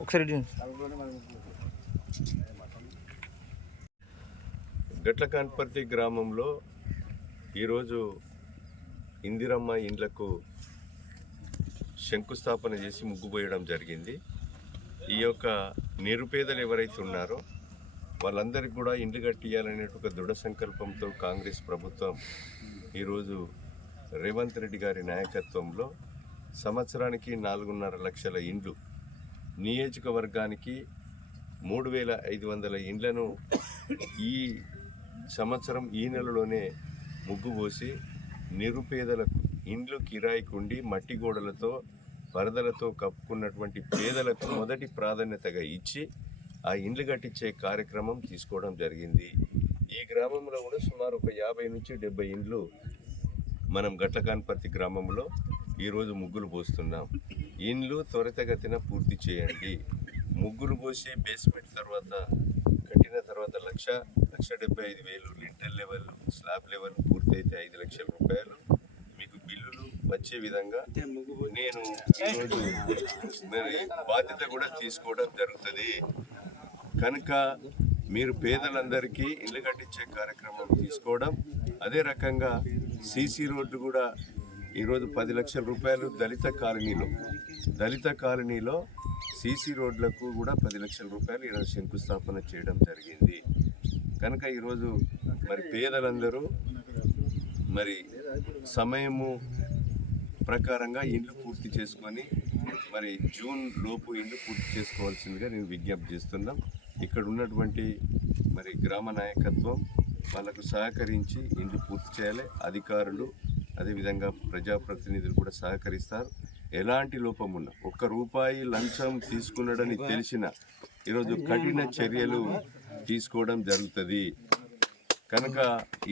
ఒకసారి గట్ల గట్లకాన్పర్తి గ్రామంలో ఈరోజు ఇందిరమ్మ ఇండ్లకు శంకుస్థాపన చేసి ముగ్గుపోయడం జరిగింది. ఈ యొక్క నిరుపేదలు ఎవరైతే ఉన్నారో వాళ్ళందరికీ కూడా ఇండ్లు కట్టియాలనే ఒక దృఢ సంకల్పంతో కాంగ్రెస్ ప్రభుత్వం ఈరోజు రేవంత్ రెడ్డి గారి నాయకత్వంలో సంవత్సరానికి నాలుగున్నర లక్షల ఇండ్లు నియోజకవర్గానికి మూడు వేల ఐదు వందల ఇండ్లను ఈ సంవత్సరం ఈ నెలలోనే ముగ్గు పోసి నిరుపేదలకు ఇండ్లు కిరాయికుండి మట్టి గోడలతో వరదలతో కప్పుకున్నటువంటి పేదలకు మొదటి ప్రాధాన్యతగా ఇచ్చి ఆ ఇండ్లు కట్టించే కార్యక్రమం తీసుకోవడం జరిగింది. ఈ గ్రామంలో కూడా సుమారు ఒక యాభై నుంచి డెబ్బై ఇండ్లు మనం గట్లకాన్పర్తి గ్రామంలో ఈరోజు ముగ్గులు పోస్తున్నాం. ఇండ్లు త్వరితగతిన పూర్తి చేయండి. ముగ్గులు పోసి బేస్మెంట్ తర్వాత కట్టిన తర్వాత లక్ష లక్ష డెబ్బై ఐదు వేలు లింటర్ లెవెల్ స్లాబ్ లెవెల్ పూర్తయితే ఐదు లక్షల రూపాయలు. మీకు బిల్లులు వచ్చే విధంగా నేను ఈరోజు మరి బాధ్యత కూడా తీసుకోవడం జరుగుతుంది. కనుక మీరు పేదలందరికీ ఇల్లు కట్టించే కార్యక్రమం తీసుకోవడం అదే రకంగా సీసీ రోడ్డు కూడా ఈరోజు పది లక్షల రూపాయలు దళిత కాలనీలో. దళిత కాలనీలో సీసీ రోడ్లకు కూడా పది లక్షల రూపాయలు ఈరోజు శంకుస్థాపన చేయడం జరిగింది. కనుక ఈరోజు మరి పేదలందరూ మరి సమయము ప్రకారంగా ఇండ్లు పూర్తి చేసుకొని మరి జూన్ లోపు ఇండ్లు పూర్తి చేసుకోవాల్సిందిగా నేను విజ్ఞప్తి చేస్తున్నాం. ఇక్కడ ఉన్నటువంటి మరి గ్రామ నాయకత్వం వాళ్ళకు సహకరించి ఇండ్లు పూర్తి చేయాలి. అధికారులు అదేవిధంగా ప్రజాప్రతినిధులు కూడా సహకరిస్తారు. ఎలాంటి లోపం ఉన్నా ఒక్క రూపాయి లంచం తీసుకున్నాడని తెలిసిన ఈరోజు కఠిన చర్యలు తీసుకోవడం జరుగుతుంది. కనుక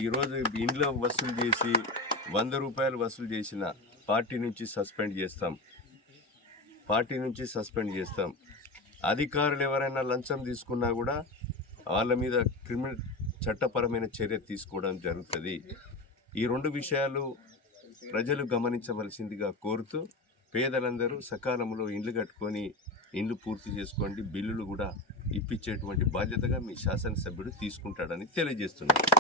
ఈరోజు ఇంట్లో వసూలు చేసి వంద రూపాయలు వసూలు చేసిన పార్టీ నుంచి సస్పెండ్ చేస్తాం. పార్టీ నుంచి సస్పెండ్ చేస్తాం. అధికారులు ఎవరైనా లంచం తీసుకున్నా కూడా వాళ్ళ మీద క్రిమినల్ చట్టపరమైన చర్య తీసుకోవడం జరుగుతుంది. ఈ రెండు విషయాలు ప్రజలు గమనించవలసిందిగా కోరుతూ పేదలందరూ సకాలంలో ఇండ్లు కట్టుకొని ఇండ్లు పూర్తి చేసుకోండి బిల్లులు కూడా ఇప్పించేటువంటి బాధ్యతగా మీ శాసనసభ్యుడు తీసుకుంటాడని తెలియజేస్తున్నారు